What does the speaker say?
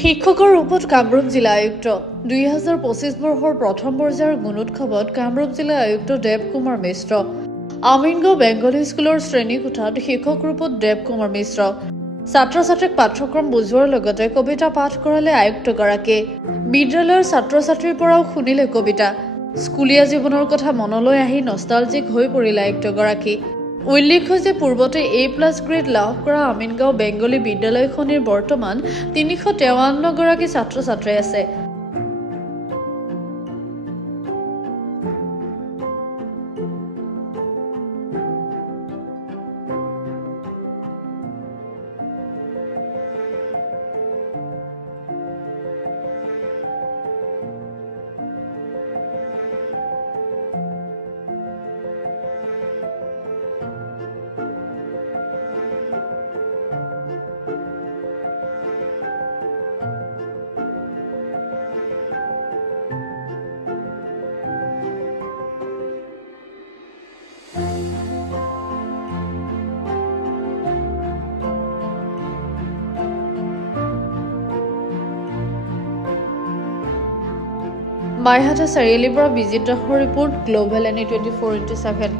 শিক্ষকৰ ৰূপত কামৰূপ জিলা আয়ুক্ত 2025 বৰ্ষৰ প্ৰথম পৰ্যায়ৰ গুণোৎসৱত কামৰূপ জিলা আয়ুক্ত দেৱ কুমাৰ মিশ্ৰ আমিনগাঁও বেংগলী স্কুলৰ শ্ৰেণীকোঠাত শিক্ষক ৰূপত দেৱ কুমাৰ মিশ্ৰ ছাত্ৰ-ছাত্ৰীক পাঠ্যক্ৰম বুজোৱাৰ লগতে কবিতা পাঠ কৰালে আয়ুক্তগৰাকীয়ে বিদ্যালয়ৰ ছাত্ৰ-ছাত্ৰীৰ পৰাও শুনিলে কবিতা স্কুলীয়া জীৱনৰ কথা মনলৈ আহি নষ্টালজিক হৈ পৰিলে আয়ুক্তগৰাকী উল্লেখ্য যে পূৰ্বতে A+ গ্ৰেড লাভ কৰা আমিনগাঁও বেংগলী বিদ্যালয়খনিৰ বৰ্তমান 353 গৰাকী ছাত্ৰ-ছাত্ৰী আছে। মাইহাটা চাৰিআলিৰ পৰা বিজিত দাসৰ ৰিপৰ্ট গ্লোবেল NE 24/7